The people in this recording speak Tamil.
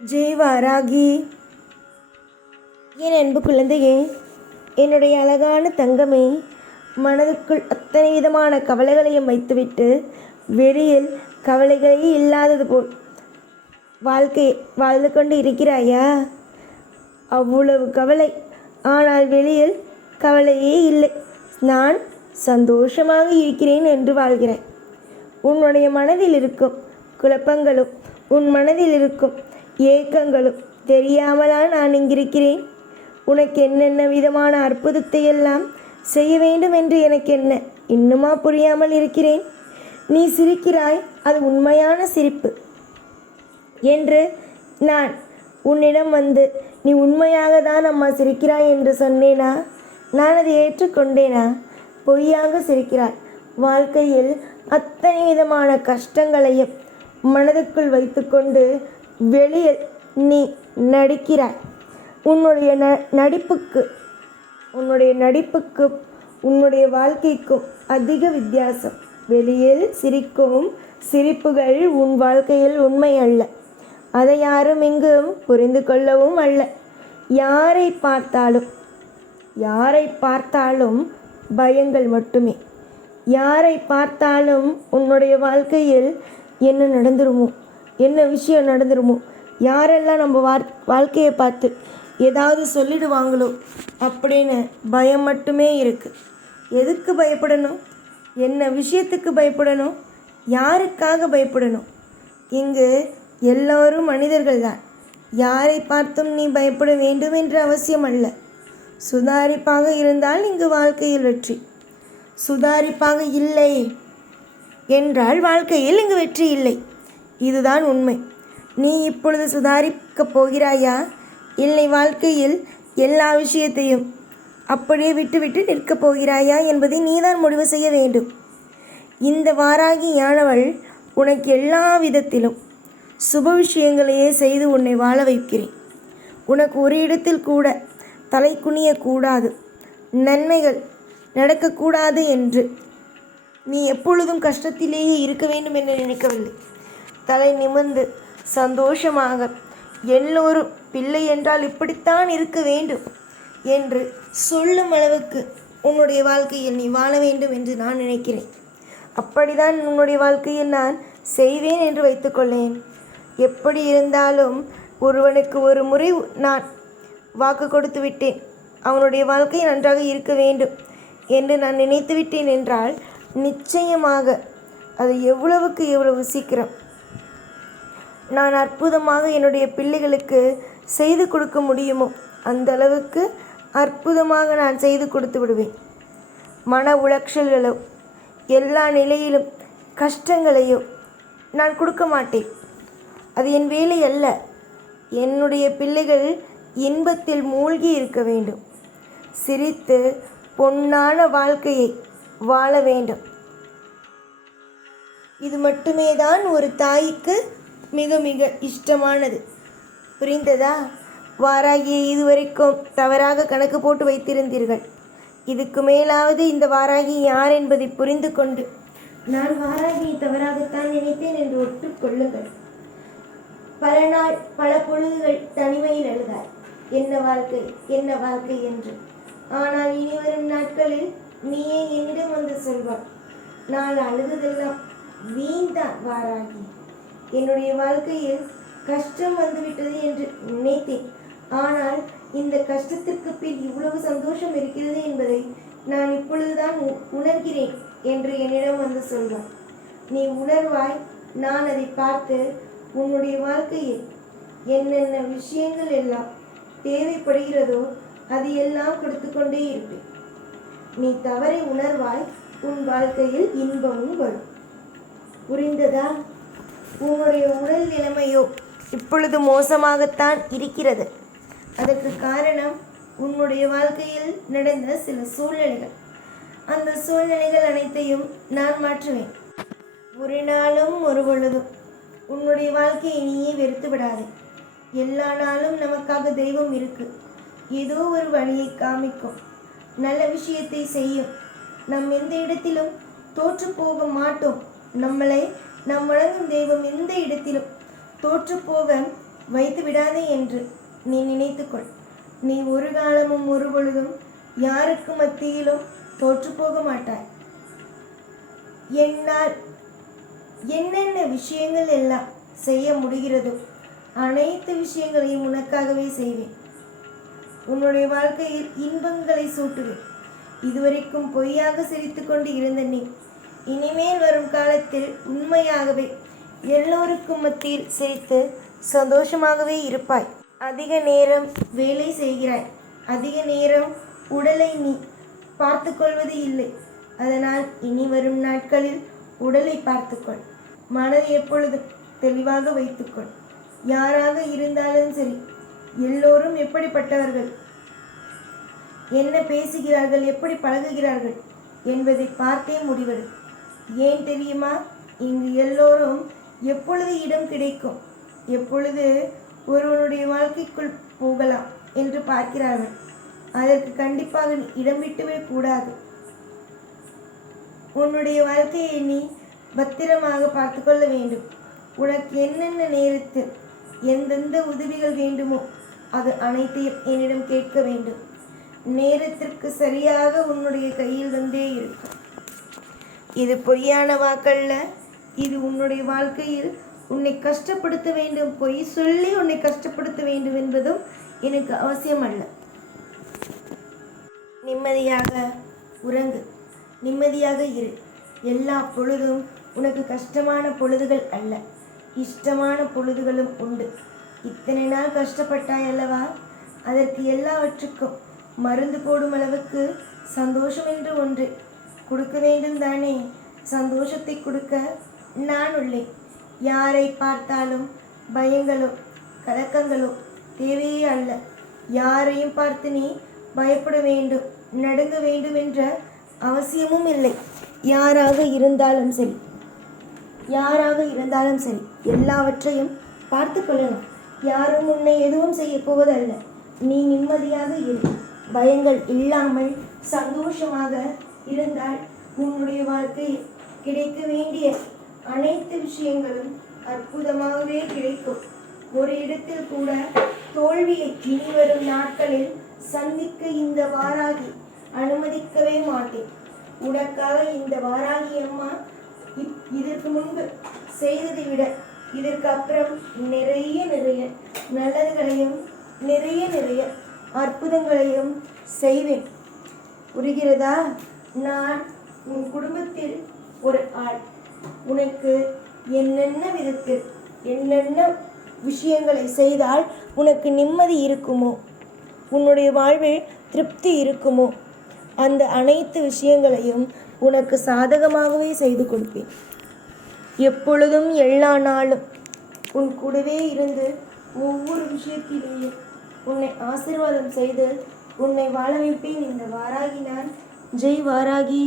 ஜெய் வாராகி. என் அன்பு குழந்தையே என்னுடைய அழகான தங்கமே மனதுக்குள் அத்தனை விதமான கவலைகளையும் வைத்துவிட்டு வெளியில் கவலைகளே இல்லாதது போல் வாழ்க்கை வாழ்ந்து கொண்டு இருக்கிறாயா? அவ்வளவு கவலை ஆனால் வெளியில் கவலையே இல்லை. நான் சந்தோஷமாக இருக்கிறேன் என்று வாழ்கிறேன். உன்னுடைய மனதில் இருக்கும் குழப்பங்களும் உன் மனதில் இருக்கும் ஏக்கங்களும். தெரியாமலா நான் இங்கிருக்கிறேன். உனக்கு என்னென்ன விதமான அற்புதத்தை எல்லாம் செய்ய வேண்டும் என்று எனக்கு என்ன? இன்னுமா புரியாமல் இருக்கிறேன். நீ சிரிக்கிறாய் அது உண்மையான சிரிப்பு. என்று நான் உன்னிடம் வந்து நீ உண்மையாக தான் அம்மா சிரிக்கிறாய் என்று சொன்னேனா? நான் அதை ஏற்றுக்கொண்டேனா? பொய்யாக சிரிக்கிறாய் வாழ்க்கையில் அத்தனை விதமான கஷ்டங்களையும் மனதுக்குள் வைத்துக்கொண்டு வெளியில் நீ நடிக்கிறாய். உன்னுடைய ந நடிப்புக்கு உன்னுடைய நடிப்புக்கும் உன்னுடைய வாழ்க்கைக்கும் அதிக வித்தியாசம். வெளியில் சிரிக்கும் சிரிப்புகள் உன் வாழ்க்கையில் உண்மை அல்ல. அதை யாரும் இங்கும் புரிந்து கொள்ளவும் அல்ல. யாரை பார்த்தாலும் யாரை பார்த்தாலும் பயங்கள் மட்டுமே. யாரை பார்த்தாலும் உன்னுடைய வாழ்க்கையில் என்ன நடந்துருமோ? என்ன விஷயம் நடந்துருமோ? யாரெல்லாம் நம்ம வார் வாழ்க்கையை பார்த்து ஏதாவது சொல்லிடுவாங்களோ அப்படின்னு பயம் மட்டுமே இருக்குது எதுக்கு பயப்படணும்? என்ன விஷயத்துக்கு பயப்படணும்? யாருக்காக பயப்படணும்? இங்கு எல்லோரும் மனிதர்கள் தான். யாரை பார்த்தும் நீ பயப்பட வேண்டும் என்ற அவசியம் அல்ல. சுதாரிப்பாக இருந்தால் இங்கு வாழ்க்கையில் வெற்றி. சுதாரிப்பாக இல்லை என்றால் வாழ்க்கையில் இங்கு வெற்றி இல்லை. இதுதான் உண்மை. நீ இப்பொழுது சுதாரிக்கப் போகிறாயா? இல்லை வாழ்க்கையில் எல்லா விஷயத்தையும் அப்படியே விட்டுவிட்டு நிற்கப் போகிறாயா என்பதை நீதான் முடிவு செய்ய வேண்டும். இந்த வாராகி யானவள் உனக்கு எல்லா விதத்திலும் சுப விஷயங்களையே செய்து உன்னை வாழ வைக்கிறேன். உனக்கு ஒரு இடத்தில் கூட தலை குனியக்கூடாது. நன்மைகள் நடக்கக்கூடாது என்று நீ எப்பொழுதும் கஷ்டத்திலேயே இருக்க வேண்டும் என்று நினைக்கவில்லை. தலை நிமிர்ந்து சந்தோஷமாக எல்லோரும் பிள்ளை என்றால் இப்படித்தான் இருக்க வேண்டும் என்று சொல்லும் அளவுக்கு உன்னுடைய வாழ்க்கையில் நீ வாழ வேண்டும் என்று நான் நினைக்கிறேன். அப்படிதான் உன்னுடைய வாழ்க்கையில் நான் செய்வேன் என்று வைத்துக்கொள்ளேன் எப்படி இருந்தாலும் ஒருவனுக்கு ஒரு முறை நான் வாக்கு கொடுத்து விட்டேன். அவனுடைய வாழ்க்கை நன்றாக இருக்க வேண்டும் என்று நான் நினைத்து விட்டேன் என்றால் நிச்சயமாக அது எவ்வளவுக்கு எவ்வளவு சீக்கிரம் நான் அற்புதமாக என்னுடைய பிள்ளைகளுக்கு செய்து கொடுக்க முடியுமோ? அந்த அளவுக்கு அற்புதமாக நான் செய்து கொடுத்து விடுவேன். மன உளைச்சல்களோ எல்லா நிலையிலும் கஷ்டங்களையோ நான் கொடுக்க மாட்டேன். அது என் வேலை அல்ல. என்னுடைய பிள்ளைகள் இன்பத்தில் மூழ்கி இருக்க வேண்டும். சிரித்து பொன்னான வாழ்க்கையை வாழ வேண்டும். இது மட்டுமே தான் ஒரு தாய்க்கு மிக மிக இஷ்டமானது. புரிந்ததா? வாராகியை இதுவரைக்கும் தவறாக கணக்கு போட்டு வைத்திருந்தீர்கள். இதுக்கு மேலாவது இந்த வாராகி யார் என்பதை புரிந்து கொண்டு நான் வாராகியை தவறாகத்தான் நினைத்தேன் என்று ஒட்டுக்கொள்ளுங்கள் பல நாள் பல பொழுதுகள் தனிமையில் அழுதார் என்ன வாழ்க்கை என்ன வாழ்க்கை என்று. ஆனால் இனி வரும் நாட்களில் நீயே என்னிடம் வந்து சொல்வார் நான் அழுததெல்லாம் வீண்தான் வாராகி. என்னுடைய வாழ்க்கையில் கஷ்டம் வந்துவிட்டது என்று நினைத்தேன். ஆனால் இந்த கஷ்டத்திற்கு பின் இவ்வளவு சந்தோஷம் இருக்கிறது என்பதை நான் இப்பொழுதுதான் உ- உணர்கிறேன் என்று என்னிடம் வந்து சொல்வார் நீ உணர்வாய் நான் அதை பார்த்து உன்னுடைய வாழ்க்கையில் என்னென்ன விஷயங்கள் எல்லாம் தேவைப்படுகிறதோ அது எல்லாம் கொடுத்து கொண்டே இருப்பேன். நீ தவறை உணர்வாய் உன் வாழ்க்கையில் இன்பமும் வரும். புரிந்ததா? உங்களுடைய உடல் நிலைமையோ இப்பொழுது மோசமாகத்தான் இருக்கிறது. அதற்கு காரணம் உன்னுடைய வாழ்க்கையில் நடந்த சில சூழ்நிலைகள். அந்த சூழ்நிலைகள் அனைத்தையும் நான் மாற்றுவேன். ஒரு நாளும் ஒரு பொழுதும் உன்னுடைய வாழ்க்கையை நீயே வெறுத்து விடாதே. எல்லா நாளும் நமக்காக தெய்வம் இருக்கு. ஏதோ ஒரு வழியை காமிக்கும். நல்ல விஷயத்தை செய்யும். நம் எந்த இடத்திலும் தோற்று போக மாட்டோம். நம்மளை நாம் வணங்கும் தெய்வம் எந்த இடத்திலும் தோற்றுப்போக வைத்து விடாதே என்று நீ நினைத்துக்கொள் நீ ஒரு காலமும் ஒரு பொழுதும் யாருக்கு மத்தியிலும் தோற்று போக மாட்டாய். என்னால் என்னென்ன விஷயங்கள் எல்லாம் செய்ய முடிகிறதோ அனைத்து விஷயங்களையும் உனக்காகவே செய்வேன். உன்னுடைய வாழ்க்கையில் இன்பங்களை சூட்டுவேன். இதுவரைக்கும் பொய்யாக சிரித்து கொண்டு இருந்த நீ இனிமேல் வரும் காலத்தில் உண்மையாகவே எல்லோருக்கும் மத்தியில் சிரித்து சந்தோஷமாகவே இருப்பாய். அதிக நேரம் வேலை செய்கிறாய். அதிக நேரம் உடலை நீ பார்த்து கொள்வது இல்லை. அதனால் இனி வரும் நாட்களில் உடலை பார்த்துக்கொள் மனதை எப்பொழுதும் தெளிவாக வைத்துக்கொள் யாராக இருந்தாலும் சரி எல்லோரும் எப்படிப்பட்டவர்கள்? என்ன பேசுகிறார்கள்? எப்படி பழகுகிறார்கள்? என்பதை பார்த்தே முடிவெடு. ஏன் தெரியுமா? இங்கு எல்லோரும் எப்பொழுது இடம் கிடைக்கும்? எப்பொழுது ஒருவனுடைய வாழ்க்கைக்குள் போகலாம் என்று பார்க்கிறார்கள். அதற்கு கண்டிப்பாக இடம் விட்டுவிடக் கூடாது. உன்னுடைய வாழ்க்கையை நீ பத்திரமாக பார்த்து கொள்ள வேண்டும். உனக்கு என்னென்ன நேரத்தில் எந்தெந்த உதவிகள் வேண்டுமோ அது அனைத்தையும் என்னிடம் கேட்க வேண்டும். நேரத்திற்கு சரியாக உன்னுடைய கையில் வந்தே இருக்கும். இது பொய்யான வாக்கல்ல. இது உன்னுடைய வாழ்க்கையில் உன்னை கஷ்டப்படுத்த வேண்டும். பொய் சொல்லி உன்னை கஷ்டப்படுத்த வேண்டும் என்பதும் எனக்கு அவசியம் அல்ல நிம்மதியாக உறங்கு. நிம்மதியாக இரு. எல்லா பொழுதும் உனக்கு கஷ்டமான பொழுதுகள் அல்ல. இஷ்டமான பொழுதுகளும் உண்டு. இத்தனை நாள் கஷ்டப்பட்டாய் அல்லவா? அதற்கு எல்லாவற்றுக்கும் மருந்து போடும் அளவுக்கு சந்தோஷம் என்று ஒன்று. கொடுக்க வேண்டும் தானே சந்தோஷத்தை கொடுக்க நான் உள்ளேன். யாரை பார்த்தாலும் பயங்களோ கலக்கங்களோ தேவையே அல்ல. யாரையும் பார்த்து நீ பயப்பட வேண்டும் நடுங்க வேண்டும் என்ற அவசியமும் இல்லை. யாராக இருந்தாலும் சரி யாராக இருந்தாலும் சரி எல்லாவற்றையும் பார்த்து கொள்ளலாம். யாரும் உன்னை எதுவும் செய்ய போவதல்ல. நீ நிம்மதியாக இரு. பயங்கள் இல்லாமல் சந்தோஷமாக இருந்தால் உன்னுடைய வாழ்க்கையில் கிடைக்க வேண்டிய அனைத்து விஷயங்களும் அற்புதமாகவே கிடைக்கும். ஒரு இடத்தில் கூட தோல்வியை இனி வரும் நாட்களில் சந்திக்க இந்த வாராகி அனுமதிக்கவே மாட்டேன். உனக்காக இந்த வாராகி அம்மா இப்- இதற்கு முன்பு செய்ததை விட இதற்கு அப்புறம் நிறைய நிறைய நல்லதுகளையும் நிறைய நிறைய அற்புதங்களையும் செய்வேன். புரிகிறதா? நான் உன் குடும்பத்தில் ஒரு ஆள். உனக்கு என்னென்ன விதத்தில் என்னென்ன விஷயங்களை செய்தால் உனக்கு நிம்மதி இருக்குமோ? உன்னுடைய வாழ்வில் திருப்தி இருக்குமோ? அந்த அனைத்து விஷயங்களையும் உனக்கு சாதகமாகவே செய்து கொடுப்பேன். எப்பொழுதும் எல்லா நாளும் உன் கூடவே இருந்து ஒவ்வொரு விஷயத்திலேயும் உன்னை ஆசீர்வாதம் செய்து உன்னை வாழ வைப்பேன் இந்த வாராகி நான் ஜெய் வாராகி